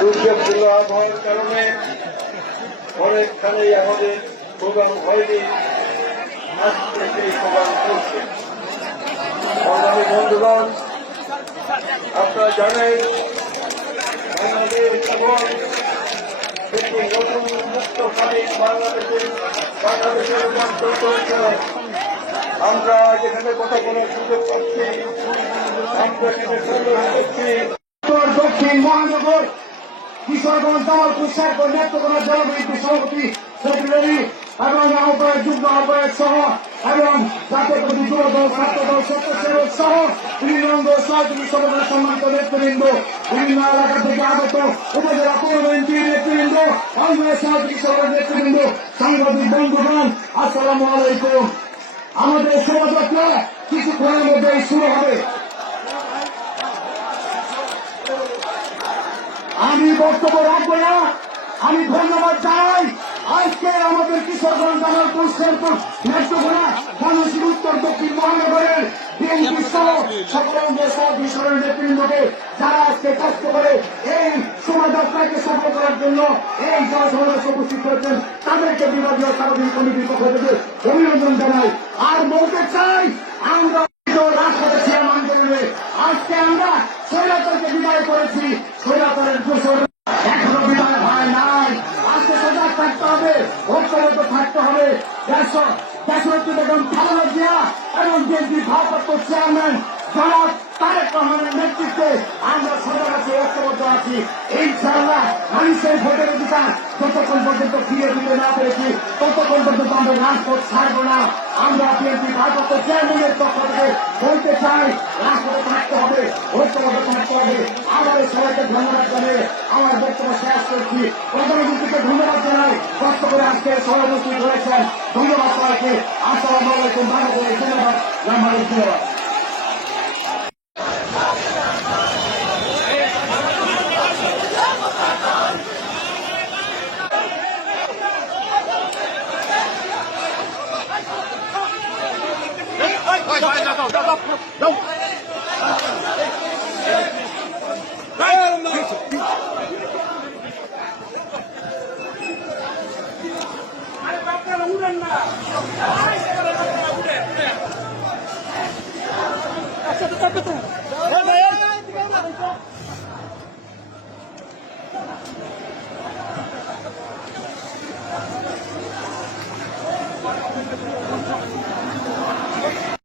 দুর্যোগগুলো আবহাওয়ার কারণে অনেকখানেই আমাদের প্রোগ্রাম হয়নি, আজ থেকেই প্রোগ্রাম করছে। সংগ্রামী বন্ধুগণ, আপনারা জানেন বাংলাদেশ এবং একটি নতুন মুক্ত স্বাধীন বাংলাদেশের রূপান্তর করেছে। আমরা যেখানে কথা বলার সুযোগ পাচ্ছি, আমরা দক্ষিণ মহানগর কিশোরগঞ্জ দল কুশার নেতৃত্ব জনবিদ্যুৎ সভাপতি সেক্রেটারি এবং আহ্বায়ক যুগ্ম আহ্বায়ক সহ এবং জাতীয় প্রতি যুবদল ছাত্রদল স্বেচ্ছাসেবক সহ বিভিন্ন সহযোগী সভাপতি সম্মানিত নেতৃবৃন্দ, বিভিন্ন এলাকা থেকে আগত উপজেলা পৌর এমপির নেতৃবৃন্দ, অন্য সহযোগী সভাপতি নেতৃবৃন্দ, সাংবাদিক বন্ধুগণ, আসসালামু আলাইকুম। আমাদের শোভাযাত্রা কিছুক্ষণের মধ্যেই শুরু হবে। আমি বক্তব্য রাখবো না, আমি ধন্যবাদ জানাই আজকে আমাদের কিশোরগঞ্জ জামালপুর শেরপুর নেত্রকোনা ময়মনসিংহ উত্তর দক্ষিণ মহানগরের বিএনপি সহ সকল বিষয়ের নেতৃবৃন্দকে যারা আজকে কষ্ট করে এই শোভাযাত্রাকে সফল করার জন্য এই জনসমাবেশে উপস্থিত হয়েছেন তাদেরকে বিভাগীয় সার্বজনীন কমিটির পক্ষ থেকে অভিনন্দন জানাই। আর বলতে চাই, আমরা রাষ্ট্রপতি চেয়ারম্যান করবে আজকে আমরা স্বৈরাচারকে বিদায় করেছি, স্বৈরাচারের দোষর এখনো বিদায় হয় নাই। আজকে সজাগ থাকতে হবে, ঐক্যবদ্ধ থাকতে হবে। দেশরত্রী বেগম খালেদা জিয়া এবং বিএনপির ভারপ্রাপ্ত চেয়ারম্যান জনাব তারেক রহমানের নেতৃত্বে আমরা সজাগ আছি, ঐক্যবদ্ধ আছি। ইনশাআল্লাহ মানুষের ভোটের অধিকার যতক্ষণ পর্যন্ত ফিরে দিতে না পেরেছি ততক্ষণ পর্যন্ত আমরা রাজপথ ছাড়বো না। আমরা বিএনপি ভারপ্রাপ্ত চেয়ারম্যানের পক্ষ থেকে বলতে চাই, রাজপথে থাকতে হবে, ঐক্যবদ্ধ থাকতে হবে। আমাদের সবাইকে ধন্যবাদ জানিয়ে আমার বক্তব্য শেষ করছি। প্রধানমন্ত্রীকে ধন্যবাদ জানাই, কষ্ট করে আজকে সবাই উপস্থিত হয়েছেন। ধন্যবাদ সবাইকে। আসসালামু আলাইকুম। বাংলাদেশ ধন্যবাদ। ধন্যবাদ। উড়েন না